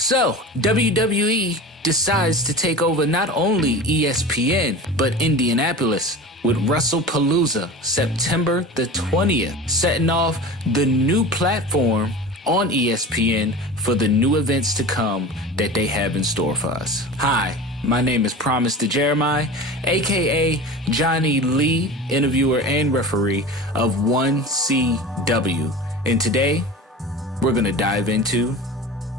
So, WWE decides to take over not only ESPN, but Indianapolis with WrestlePalooza, September the 20th, setting off the new platform on ESPN for the new events to come that they have in store for us. Hi, my name is Promise to Jeremiah, aka Johnny Lee, interviewer and referee of 1CW. And today, we're gonna dive into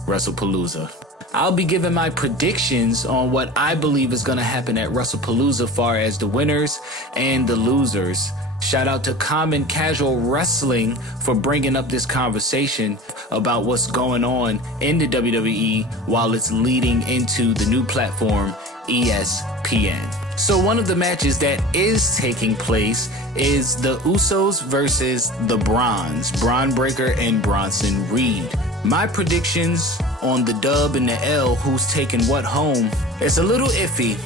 WrestlePalooza. I'll be giving my predictions on what I believe is going to happen at WrestlePalooza, far as the winners and the losers. Shout out to Common Casual Wrestling for bringing up this conversation about what's going on in the WWE while it's leading into the new platform, ESPN. So one of the matches that is taking place is the Usos versus the Braun Breaker and Bronson Reed. My predictions on the dub and the L, who's taking what home, it's a little iffy.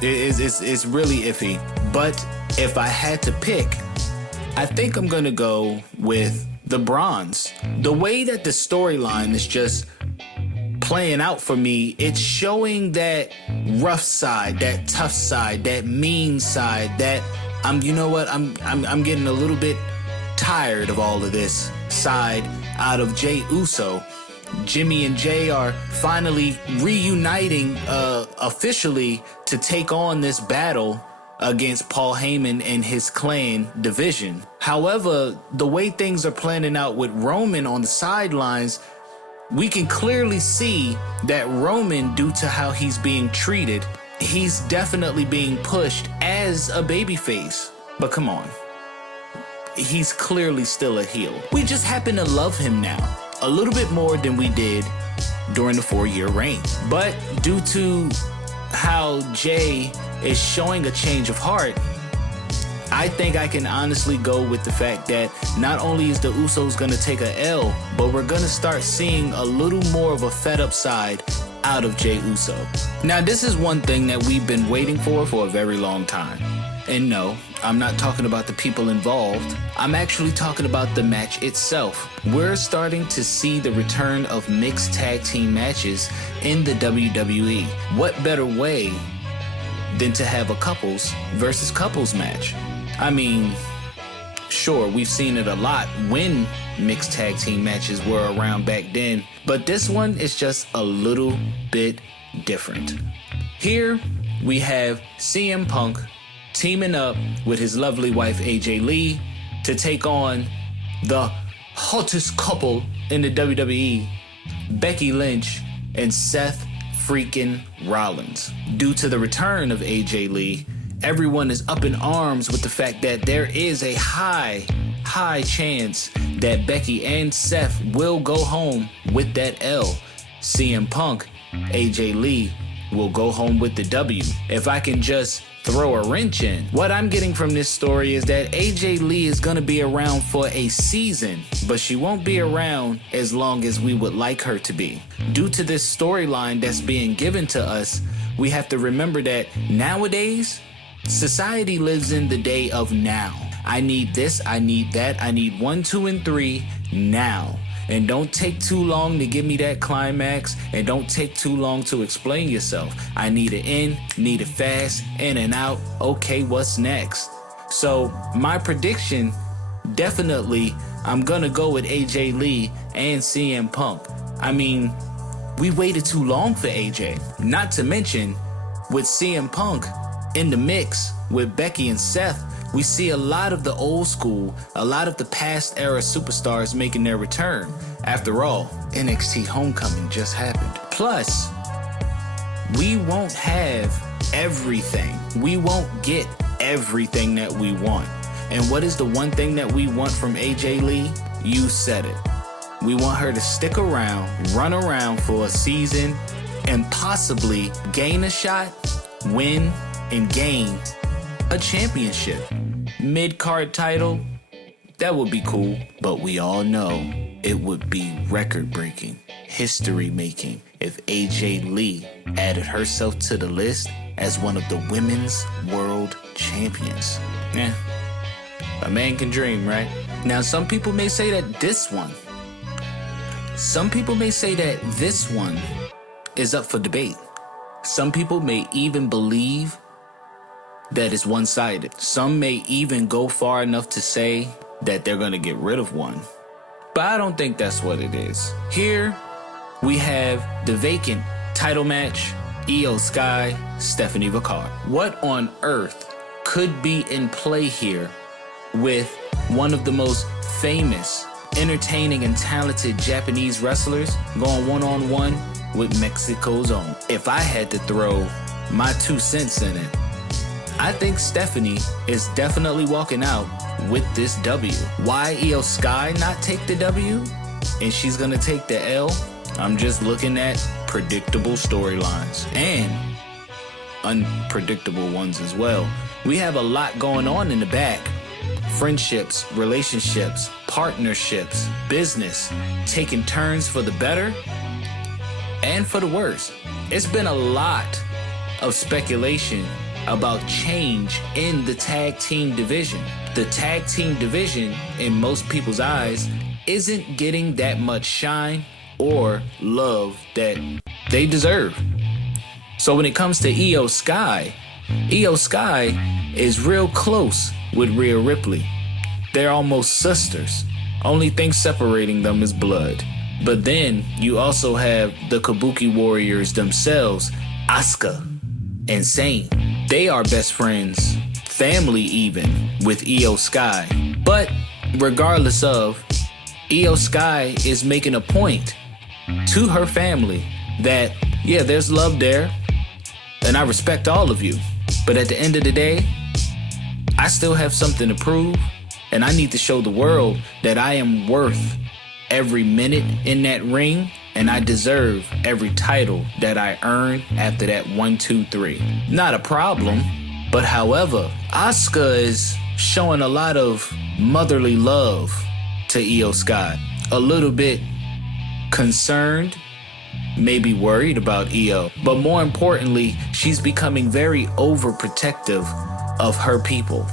It's really iffy. But if I had to pick, I think I'm gonna go with the Bronze. The way that the storyline is just playing out for me, it's showing that rough side, that tough side, that mean side, that I'm getting a little bit tired of all of this side out of Jey Uso. Jimmy and Jay are finally reuniting officially to take on this battle against Paul Heyman and his clan division. However, the way things are planning out with Roman on the sidelines, we can clearly see that Roman, due to how he's being treated, he's definitely being pushed as a babyface. But come on, he's clearly still a heel. We just happen to love him now a little bit more than we did during the 4-year reign. But due to how Jay is showing a change of heart, I think I can honestly go with the fact that not only is the Usos gonna take a L, but we're gonna start seeing a little more of a fed up side out of Jey Uso. Now, this is one thing that we've been waiting for a very long time. And no, I'm not talking about the people involved. I'm actually talking about the match itself. We're starting to see the return of mixed tag team matches in the WWE. What better way than to have a couples versus couples match? I mean, sure, we've seen it a lot when mixed tag team matches were around back then, but this one is just a little bit different. Here we have CM Punk teaming up with his lovely wife AJ Lee to take on the hottest couple in the WWE, Becky Lynch and Seth freaking Rollins. Due to the return of AJ Lee, everyone is up in arms with the fact that there is a high chance that Becky and Seth will go home with that L. CM Punk, AJ Lee will go home with the W. If I can just throw a wrench in, what I'm getting from this story is that AJ Lee is gonna be around for a season, but she won't be around as long as we would like her to be. Due to this storyline that's being given to us, we have to remember that nowadays, society lives in the day of now. I need this, I need that, I need 1, 2, and 3 now. And don't take too long to give me that climax, and don't take too long to explain yourself. I need it in, need it fast, in and out. Okay, what's next? So my prediction, definitely, I'm gonna go with AJ Lee and CM Punk. I mean, we waited too long for AJ. Not to mention, with CM Punk in the mix with Becky and Seth, we see a lot of the old school, a lot of the past era superstars making their return. After all, NXT Homecoming just happened. Plus, we won't have everything. We won't get everything that we want. And what is the one thing that we want from AJ Lee? You said it. We want her to stick around, run around for a season, and possibly gain a shot, win, and gain a championship. Mid-card title, that would be cool, but we all know it would be record-breaking, history-making if AJ Lee added herself to the list as one of the women's world champions. A man can dream, right? Now, some people may say that this one Some people may say that this one is up for debate. Some people may even believe that it's one-sided. Some may even go far enough to say that they're gonna get rid of one. But I don't think that's what it is. Here, we have the vacant title match, Io Sky, Stephanie Vacar. What on earth could be in play here with one of the most famous, entertaining, and talented Japanese wrestlers going one-on-one with Mexico's own? If I had to throw my 2 cents in it, I think Stephanie is definitely walking out with this W. Why Io Sky not take the W and she's gonna take the L? I'm just looking at predictable storylines and unpredictable ones as well. We have a lot going on in the back. Friendships, relationships, partnerships, business, taking turns for the better and for the worse. It's been a lot of speculation about change in the tag team division. The tag team division, in most people's eyes, isn't getting that much shine or love that they deserve. So when it comes to Io Sky is real close with Rhea Ripley. They're almost sisters. Only thing separating them is blood. But then you also have the Kabuki Warriors themselves, Asuka and Sane. They are best friends, family even, with Io Sky. But regardless of, Io Sky is making a point to her family that, yeah, there's love there, and I respect all of you. But at the end of the day, I still have something to prove, and I need to show the world that I am worth every minute in that ring, and I deserve every title that I earn after that 1, 2, 3. Not a problem, but however, Asuka is showing a lot of motherly love to Io Sky. A little bit concerned, maybe worried about Io, but more importantly, she's becoming very overprotective of her people.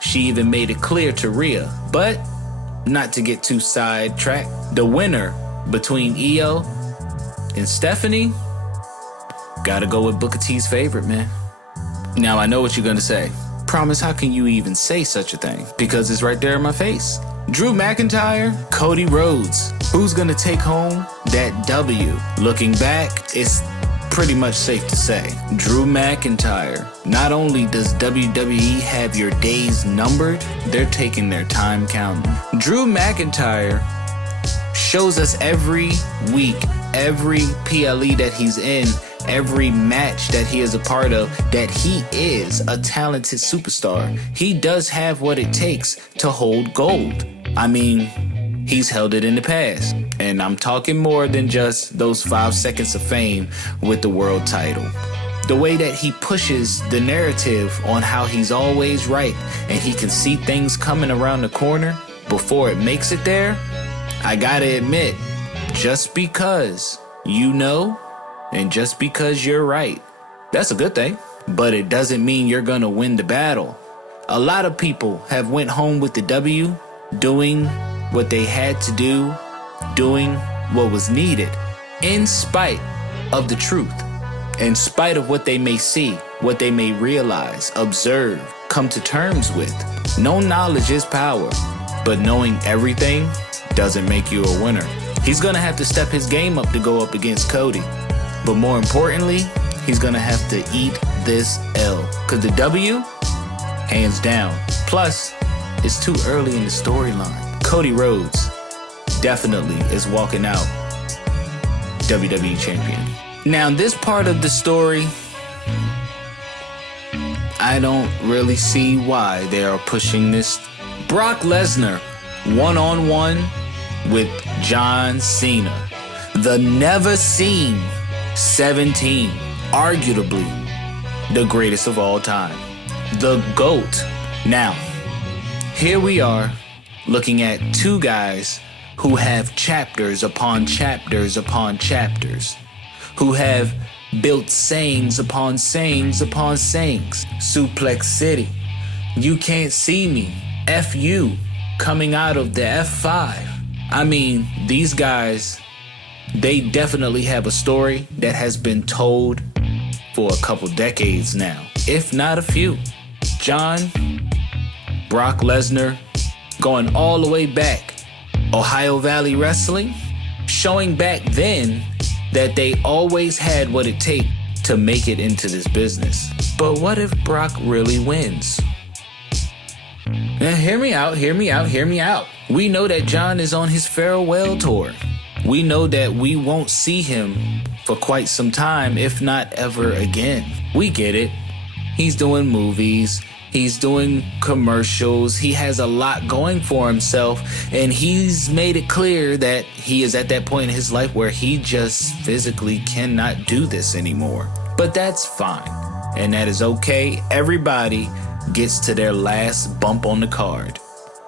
She even made it clear to Rhea, but not to get too sidetracked, the winner between Io and Stephanie, gotta go with Booker T's favorite, man. Now I know what you're gonna say. Promise, how can you even say such a thing? Because it's right there in my face. Drew McIntyre, Cody Rhodes. Who's gonna take home that W? Looking back, it's pretty much safe to say Drew McIntyre. Not only does WWE have your days numbered, they're taking their time counting. Drew McIntyre shows us every week, every PLE that he's in, every match that he is a part of, that he is a talented superstar. He does have what it takes to hold gold. I mean, he's held it in the past. And I'm talking more than just those 5 seconds of fame with the world title. The way that he pushes the narrative on how he's always right and he can see things coming around the corner before it makes it there, I gotta admit, just because you know and just because you're right, that's a good thing. But it doesn't mean you're gonna win the battle. A lot of people have went home with the W, doing what they had to do, doing what was needed, in spite of the truth, in spite of what they may see, what they may realize, observe, come to terms with. No knowledge is power, but knowing everything doesn't make you a winner. He's gonna have to step his game up to go up against Cody. But more importantly, he's gonna have to eat this L. Cause the W, hands down. Plus, it's too early in the storyline. Cody Rhodes definitely is walking out WWE champion. Now, this part of the story, I don't really see why they are pushing this. Brock Lesnar, one-on-one with John Cena. The never seen 17, arguably the greatest of all time. The GOAT. Now, here we are looking at two guys who have chapters upon chapters upon chapters, who have built sayings upon sayings upon sayings. Suplex City, you can't see me, F you, coming out of the F5. I mean, these guys they definitely have a story that has been told for a couple decades now, if not a few. John, Brock Lesnar, going all the way back. Ohio Valley Wrestling, showing back then that they always had what it takes to make it into this business. But what if Brock really wins? Now hear me out, hear me out, hear me out. We know that John is on his farewell tour. We know that we won't see him for quite some time, if not ever again. We get it. He's doing movies. He's doing commercials. He has a lot going for himself, and he's made it clear that he is at that point in his life where he just physically cannot do this anymore. But that's fine, and that is okay. Everybody gets to their last bump on the card.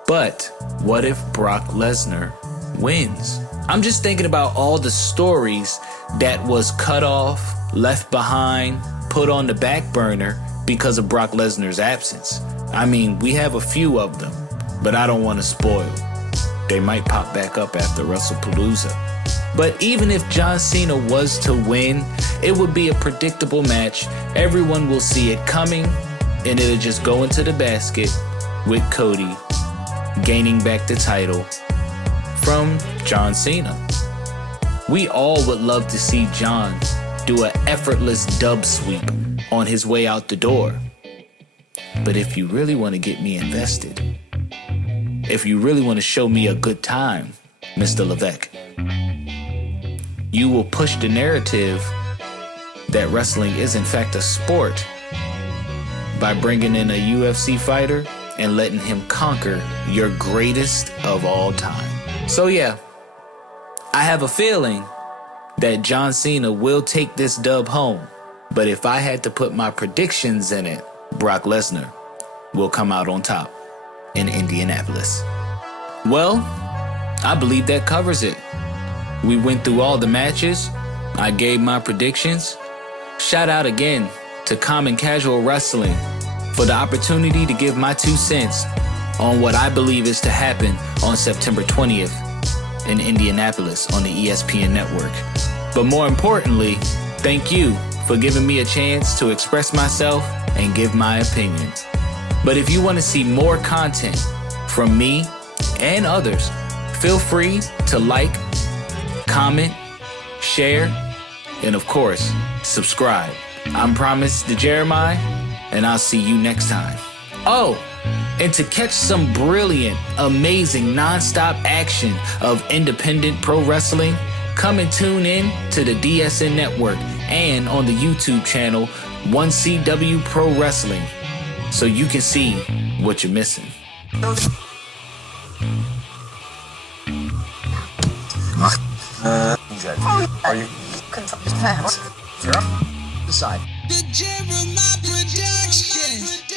But what if Brock Lesnar wins? I'm just thinking about all the stories that was cut off, left behind, put on the back burner because of Brock Lesnar's absence. I mean, we have a few of them, but I don't want to spoil. They might pop back up after WrestlePalooza. But even if John Cena was to win, it would be a predictable match. Everyone will see it coming, and it'll just go into the basket with Cody gaining back the title from John Cena. We all would love to see John do an effortless dub sweep on his way out the door. But if you really want to get me invested, if you really want to show me a good time, Mr. Levesque, you will push the narrative that wrestling is in fact a sport by bringing in a UFC fighter and letting him conquer your greatest of all time. So yeah, I have a feeling that John Cena will take this dub home. But if I had to put my predictions in it, Brock Lesnar will come out on top in Indianapolis. Well, I believe that covers it. We went through all the matches. I gave my predictions. Shout out again to Common Casual Wrestling for the opportunity to give my 2 cents on what I believe is to happen on September 20th in Indianapolis on the ESPN network. But more importantly, thank you for giving me a chance to express myself and give my opinion. But if you want to see more content from me and others, feel free to like, comment, share, and of course, subscribe. I'm Promise the Jeremiah, and I'll see you next time. Oh, and to catch some brilliant, amazing, non-stop action of independent pro wrestling, come and tune in to the DSN Network and on the YouTube channel 1CW Pro Wrestling so you can see what you're missing. Are you control his pants? Decide. The Jeremiah Production.